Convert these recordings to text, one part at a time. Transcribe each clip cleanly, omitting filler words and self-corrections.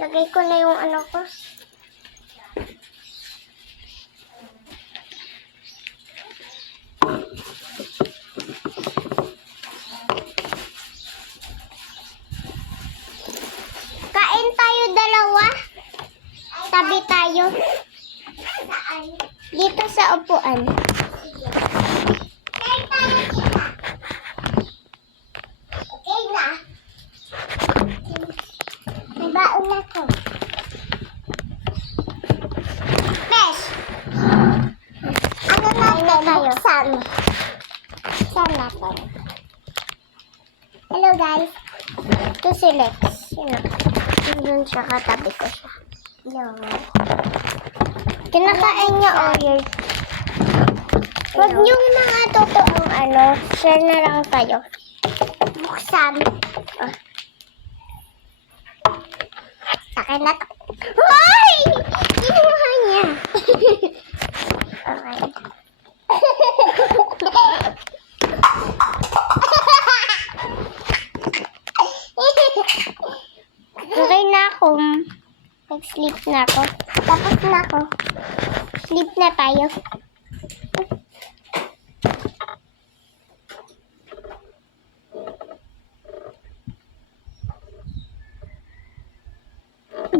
Lagay ko na yung ano ko. Kain tayo dalawa. Tabi tayo. Dito sa upuan. Okay na. May baon na ko. Besh! Ano na tayo? Buksan. Buksan natin. Hello guys. Ito si Lex. Sino? Doon siya, katabi ko siya. Hello. Kinakain niya oil. Huwag niyong mga totoong ano. Share na lang tayo. Buksan. Oh. Akin na to. Hoy! Kinuha niya. Okay. Okay na ako. Nag-sleep na ako. Tapos na ako. Sleep na tayo.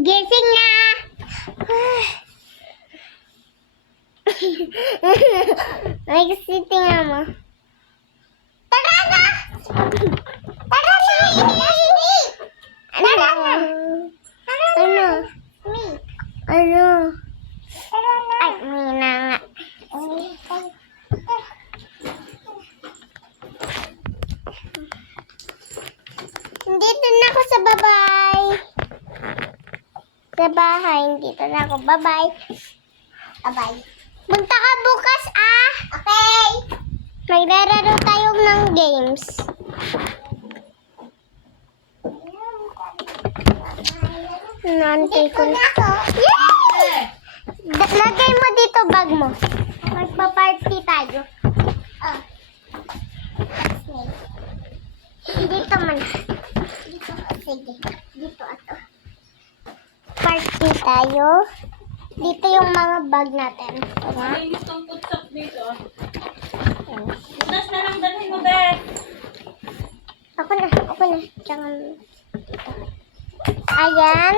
Gising na! Nag-sitting nga mo. Tara na! Tara na! Ano? Ano? Ano? Ay, mina nga. Dito na ako sa babay. Sa bahay, dito na ako. Bye-bye. Bye-bye. Punta ka bukas, ah. Okay. Maglalaro tayo ng games. Nantay ko na. Yay! Lagay mo dito bag mo. Magpa-party tayo. Dito man. Dito. Sige. Dito ato. Party tayo. Dito yung mga bag natin. May gustong putsak dito. Butas na lang dalhin mo, Beth. Ako na. Tsaka, ayan.